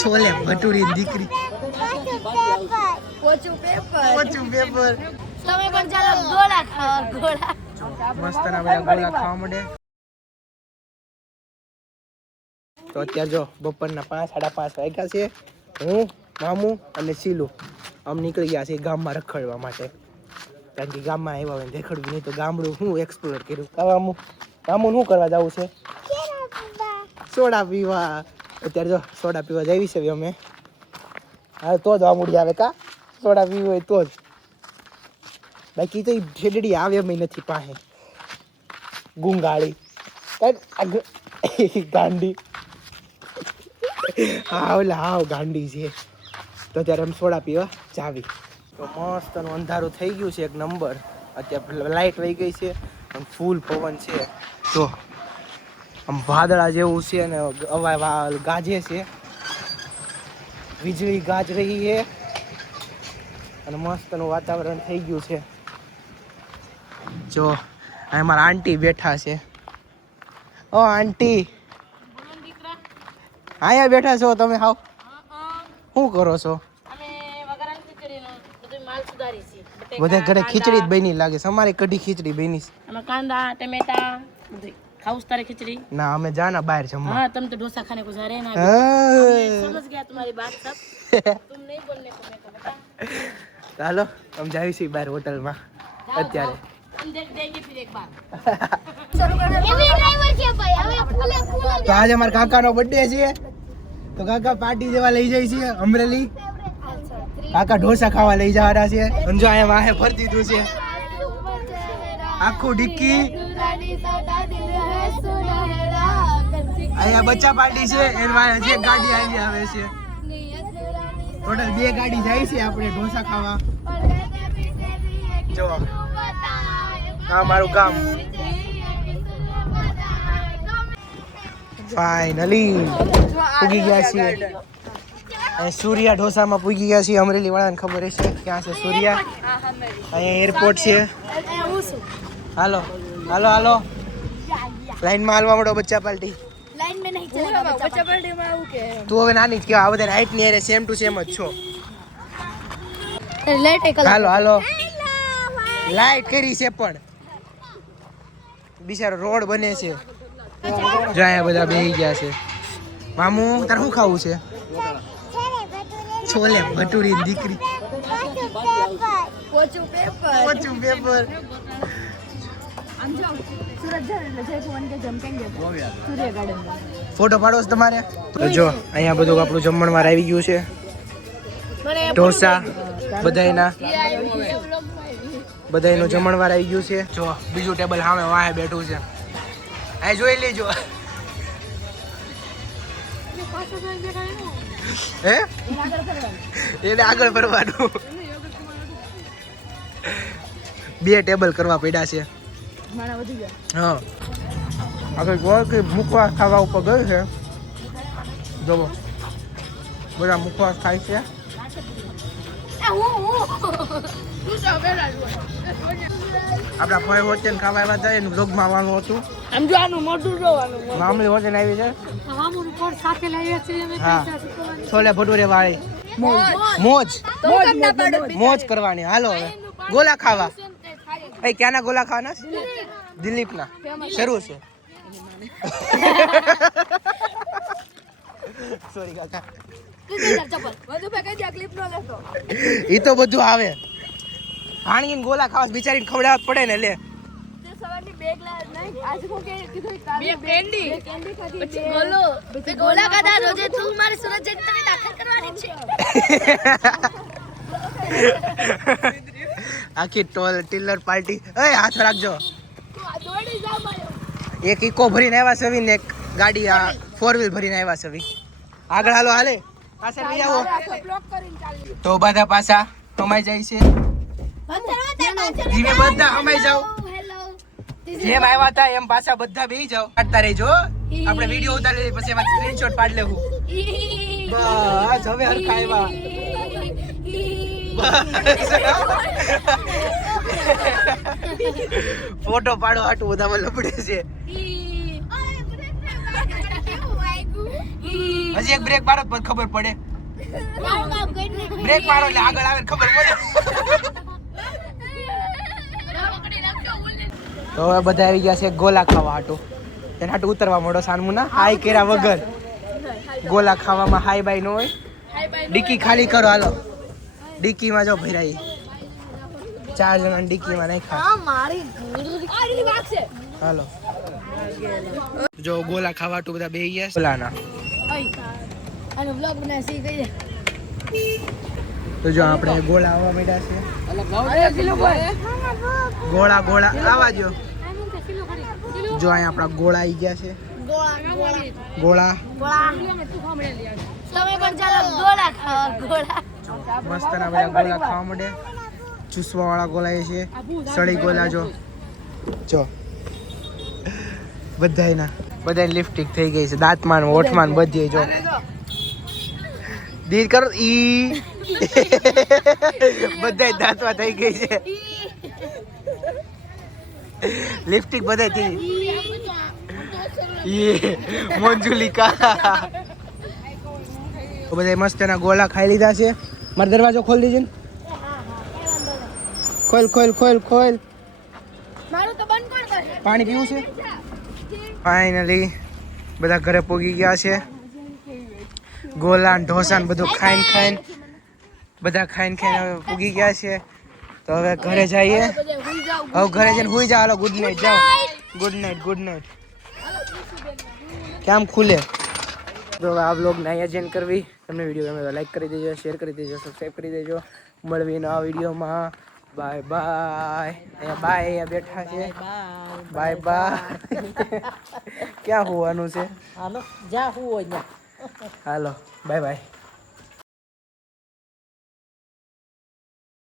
છોલે ભટુરી દીકરી પોચું પેપર તમે પણ ચાલો ગોળા ખાવા ગોળા મસ્ત ના બધા ગોળા ખાવા મળે. તો અત્યારે જો બપોરના 5:30 વાગ્યા છે. હું મામુ અને શીલુ આમ નીકળી ગયા છે ગામમાં રખડવા માટે. કારણ કે ગામમાં આવ્યા હોય દેખડવું નહીં તો ગામડું હું એક્સપ્લોર કર્યું. મામુ મામુ શું કરવા જવું છે? સોડા પીવા. અત્યારે જો સોડા પીવા જઈએ છે અમે. હા તો જ આમુડી આવે કા સોડા પીવું હોય તો જ. બાકી તો ઠેડડી આવે એમ નથી પાસે ગુંગાળી ગાંડી. હા ઓલા હાવ ગાંડી છે. તો ત્યારે અમે સોડા પીવા જાવી. તો મસ્ત અંધારું થઈ ગયું છે એક નંબર. અત્યારે લાઇટ વહી ગઈ છે અને ફૂલ પવન છે. તો આમ વાદળા જેવું છે ને અવાજ ગાજે છે. વીજળી ગાજ રહી છે અને મસ્તનું વાતાવરણ થઈ ગયું છે. જો અહીં મારા આંટી બેઠા છે. ઓ આંટી અહીંયા બેઠા છો તમે? હાવ શું કરો છો? બધા ઘરે ખીચડી જ બની લાગે છે. અમારે કઢી ખીચડી બની છે. કાંદા ટમેટા ખાઉસ તારે ખીચડી ના અમે જાના બહાર જમવા. हाँ तुम तो डोसा खाने को जा रहे हैं ना. समझ गया तुम्हारी बात सब. तुम नहीं बोलने को मेरे को बता. ચાલો અમે જઈએ છીએ બહાર હોટલમાં અત્યારે. हम देख देंगे फिर एक बार. તો આજે અમારા કાકાનો બર્થડે છે તો કાકા પાર્ટી જેવા લઈ જાય છે અમરેલી. કાકા ઢોસા ખાવા લઈ જવાના છે. અને જો અહીંયા વાહે ભરી દીધું છે આખું ડિક્કી. અહીંયા બચ્ચા પાર્ટી છે એની વાહે જે ગાડી આવી આવે છે. ટોટલ 2 ગાડી જાય છે આપણે ઢોસા ખાવા. જો આ મારું ગામ ફાઇનલી પૂગી ગયા છીએ. અહીં સૂર્યા ઢોસામાં પૂગી ગયા છીએ. અમરેલી વાળાને ખબર હશે ક્યાં છે સૂર્યા. અહીંયા એરપોર્ટ છે. હાલો હાલો હાલો લાઈનમાં હાલવા મળો બચ્ચા પાર્ટી. लाइन में नहीं चलेगा बच्चा पार्टी में आऊं के તું હવે નાની જ કે આ બધા હાઈટ ની અરે સેમ ટુ સેમ જ છો. लेट एक હાલો હાલો લાઈટ કરી છે પણ બિચારો રોડ બને છે. જ્યાં બધા બેહી ગયા છે. મામુ તારે શું ખાવું છે? છોલે ભટુરી દીકરી પોચું પેપર પોચું પેપર. ફોટો પાડો છો તમારે? તો જો અહીંયા બધું આપણું જમણવાર આવી ગયું છે. ઢોસા બધાયના બધાયનું જમણવાર આવી ગયું છે. જો બીજું ટેબલ સામે વાહે બેઠું છે. અહીં જોઈ લેજો. હે એને આગળ ફરવાનું. 2 ટેબલ કરવા પડ્યા છે. હા આગળ ગોળ કે મુખવાસ ખાવા ઉપર ગયું છે. જુઓ બધા મુખવાસ ખાય છે. આપડા ફોય હોટેલ ખાવા આવ્યા હતા એનું બ્લોગમાં આવવાનું હતું. हम जो आनु मोटू જોવાનું મામલી હોટેલ આવી છે. મામુનું કોણ સાથે લાવ્યા છે અમે હા છોલે ભટુરે વાળી મોજ મોજ કરવાની. હાલો હવે ગોલા ખાવા. એ ક્યાંના ગોલા ખાવાના? દિલીપના શરૂ છે. સોરી કાકા ઈ તો બધું આવે. હાણીને ગોલા ખાવા બિચારીને ખવડાવવા પડે ને. લે ગોલા ખાધા રોજે તું મારી સુરત જઈને તને દાખલ કરવાની છે. આખી ટિલર પાર્ટી. એ હાથ રાખજો. એક ઇકો ભરીને આવ્યા સવી ને એક ગાડી 4 વ્હીલ ભરીને આવ્યા સવી. આગળ હાલો હાલે પાછળ લઈ આવો. તો બધા પાછા કમાઈ જાય છે. ધીમે બધા કમાઈ જાવ. જેમ આવ્યા હતા એમ પાછા બધા બેહી જાવ. કાઢતા રહેજો. આપણે વિડિયો ઉતારી લઈએ પછી એમાં સ્ક્રીનશોટ પાડી લેવું. બસ હવે હરખા આવ્યા. ફોટો પાડો હાટું બધા લપડે છે. હજી એક બ્રેક મારો તો ખબર પડે. બ્રેક મારો એટલે આગળ આવે ને ખબર પડે. તો હવે બધા આવી ગયા છે ગોલા ખાવા હાટું. એને હાટું ઉતરવા મોડો સાનમુના હાઈ કેરા વગર. ગોલા ખાવામાં હાઈ બાઈ ન હોય. ડિક્કી ખાલી કરો હાલો. ડિક્કીમાં જો ભરાઈ 4 જણા ડિક્કીમાં નાખ્યા. હાલો જો ગોલા ખાવા હાટું બધા બેહી ગયા ગોલાના. તો જો આપણે ગોળા આવવા માંડ્યા છે. ગોળા ગોળા આવા જો. જો અહીંયા આપણા ગોળા આવી ગયા છે. ગોળા મસ્તના બધા ગોળા ખાવા માંડે. ચૂસવા વાળા ગોળા એ છે. સળી ગોળા જો બધાયના લિપસ્ટિક થઈ ગઈ છે. દાંતમાં ઓઠમાં બધી જો દીર કરો ઈ બધાય દાંતમાં થઈ ગઈ છે. લિપસ્ટિક બધાય થઈ મોંજુલિકા બધા મસ્તના ગોળા ખાઈ લીધા છે. મારો દરવાજો ખોલ દીજે ને. ખોલ ખોલ ખોલ ખોલ. પાણી પીવું છે. ફાઇનલી બધા ઘરે પોગી ગયા છે. ગોલા ઢોસા ને બધું ખાઈને બધા ખાઈને પૂગી ગયા છે. તો હવે ઘરે જઈએ. હવે ઘરે જઈને હુઈ જાઓ. હાલો ગુડ નાઇટ જાઓ. Good night. કેમ ખુલે તો આ વ્લોગને અહીંયા જેન કરવી. તમને વિડીયો ગમે તો લાઈક કરી દેજો, શેર કરી દેજો, સબસ્ક્રાઈબ કરી દેજો. મળવી નવા વિડીયોમાં. Bye bye. અહીંયા બેઠા છે. Bye bye. ક્યાં હોવાનું છે? હાલો જા હું હાલો બાય બાય.